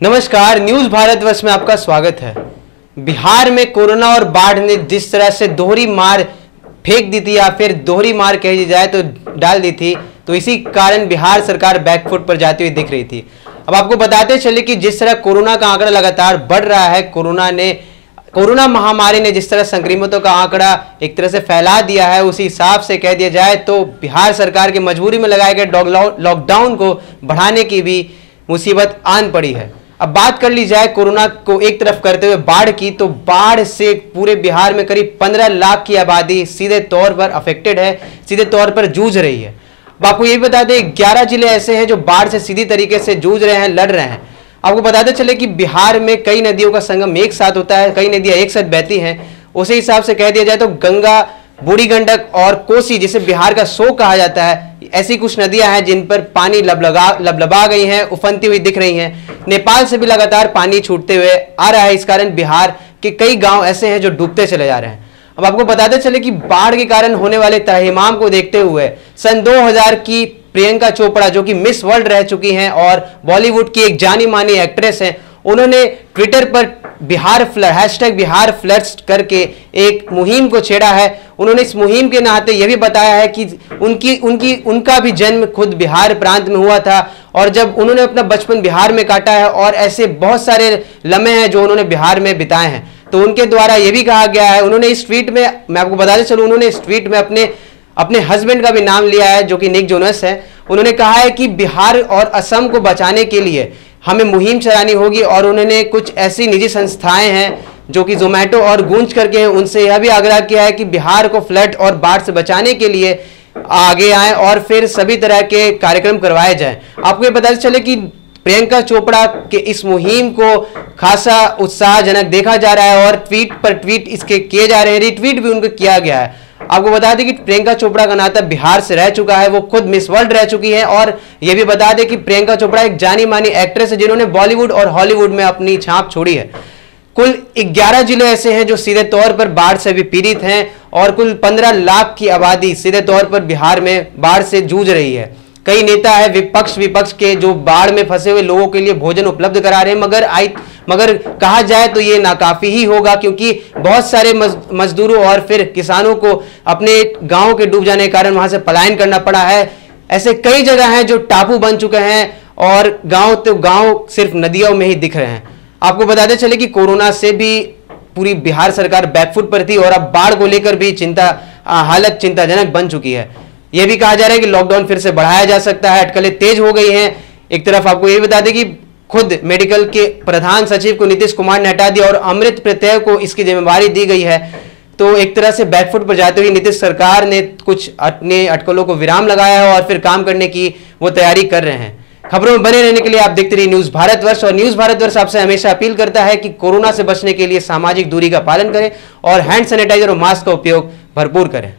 नमस्कार, न्यूज भारतवर्ष में आपका स्वागत है। बिहार में कोरोना और बाढ़ ने जिस तरह से दोहरी मार फेंक दी थी या फिर दोहरी मार कही जाए तो डाल दी थी, तो इसी कारण बिहार सरकार बैकफुट पर जाती हुई दिख रही थी। अब आपको बताते चले कि जिस तरह कोरोना का आंकड़ा लगातार बढ़ रहा है, कोरोना महामारी ने जिस तरह संक्रमितों का आंकड़ा एक तरह से फैला दिया है, उसी हिसाब से कह दिया जाए तो बिहार सरकार की मजबूरी में लगाए गए लॉकडाउन को बढ़ाने की भी मुसीबत आन पड़ी है। अब बात कर ली जाए कोरोना को एक तरफ करते हुए बाढ़ की, तो बाढ़ से पूरे बिहार में करीब 15 लाख की आबादी सीधे तौर पर अफेक्टेड है, सीधे तौर पर जूझ रही है। अब आपको ये भी बता दें 11 जिले ऐसे हैं जो बाढ़ से सीधी तरीके से जूझ रहे हैं, लड़ रहे हैं। आपको बताते चले कि बिहार में कई नदियों का संगम एक साथ होता है, कई नदियां एक साथ बहती हैं। उसी हिसाब से कह दिया जाए तो गंगा, बूढ़ी गंडक और कोसी, जिसे बिहार का शोक कहा जाता है, ऐसी कुछ नदियां हैं जिन पर पानी लबलबा गई हैं, उफनती हुई दिख रही हैं। नेपाल से भी लगातार पानी छूटते हुए आ रहा है। इस कारण बिहार के कई गांव ऐसे हैं जो डूबते चले जा रहे हैं। अब आपको बताते चले कि बाढ़ के कारण होने वाले त्राहिमाम को देखते हुए सन 2000 की प्रियंका चोपड़ा, जो कि मिस वर्ल्ड रह चुकी हैं और बॉलीवुड की एक जानी मानी एक्ट्रेस हैं, उन्होंने ट्विटर पर बिहार फ्लड्स करके एक मुहिम को छेड़ा है। उन्होंने इस मुहिम के नाते यह भी बताया है कि उनका भी जन्म खुद बिहार प्रांत में हुआ था और जब उन्होंने अपना बचपन बिहार में काटा है और ऐसे बहुत सारे लम्हे हैं जो उन्होंने बिहार में बिताए हैं। तो उनके द्वारा यह भी कहा गया है, उन्होंने इस ट्वीट में, मैं आपको बताते चलूं, उन्होंने इस ट्वीट में अपने हस्बैंड का भी नाम लिया है जो कि निक जोनस है। उन्होंने कहा है कि बिहार और असम को बचाने के लिए हमें मुहिम चलानी होगी और उन्होंने कुछ ऐसी निजी संस्थाएं हैं जो कि जोमेटो और गूंज करके हैं, उनसे यह भी आग्रह किया है कि बिहार को फ्लड और बाढ़ से बचाने के लिए आगे आएं और फिर सभी तरह के कार्यक्रम करवाए जाएं। आपको ये बताते चले कि प्रियंका चोपड़ा के इस मुहिम को खासा उत्साहजनक देखा जा रहा है और ट्वीट पर ट्वीट इसके किए जा रहे हैं, रिट्वीट भी उनको किया गया है। आपको बता दें कि प्रियंका चोपड़ा का नाता बिहार से रह चुका है, वो खुद मिस वर्ल्ड रह चुकी हैं और यह भी बता दें कि प्रियंका चोपड़ा एक जानी मानी एक्ट्रेस है जिन्होंने बॉलीवुड और हॉलीवुड में अपनी छाप छोड़ी है। कुल 11 जिले ऐसे हैं जो सीधे तौर पर बाढ़ से भी पीड़ित हैं और कुल 15 लाख की आबादी सीधे तौर पर बिहार में बाढ़ से जूझ रही है। कई नेता है विपक्ष के जो बाढ़ में फंसे हुए लोगों के लिए भोजन उपलब्ध करा रहे हैं, मगर कहा जाए तो ये नाकाफी ही होगा, क्योंकि बहुत सारे मजदूरों और फिर किसानों को अपने गांव के डूब जाने के कारण वहां से पलायन करना पड़ा है। ऐसे कई जगह हैं जो टापू बन चुके हैं और गांव सिर्फ नदियों में ही दिख रहे हैं। आपको बताते चले कि कोरोना से भी पूरी बिहार सरकार बैकफुट पर थी और अब बाढ़ को लेकर भी हालत चिंताजनक बन चुकी है। यह भी कहा जा रहा है कि लॉकडाउन फिर से बढ़ाया जा सकता है, अटकलें तेज हो गई हैं। एक तरफ आपको यह बता दें कि खुद मेडिकल के प्रधान सचिव को नीतीश कुमार ने हटा दिया और अमृत प्रत्यय को इसकी जिम्मेवारी दी गई है। तो एक तरह से बैकफुट पर जाते हुए नीतीश सरकार ने कुछ अपने अटकलों को विराम लगाया है और फिर काम करने की वो तैयारी कर रहे हैं। खबरों में बने रहने के लिए आप देखते रहिए न्यूज भारतवर्ष, और न्यूज भारतवर्ष आपसे हमेशा अपील करता है कि कोरोना से बचने के लिए सामाजिक दूरी का पालन करें और हैंड सैनिटाइजर और मास्क का उपयोग भरपूर करें।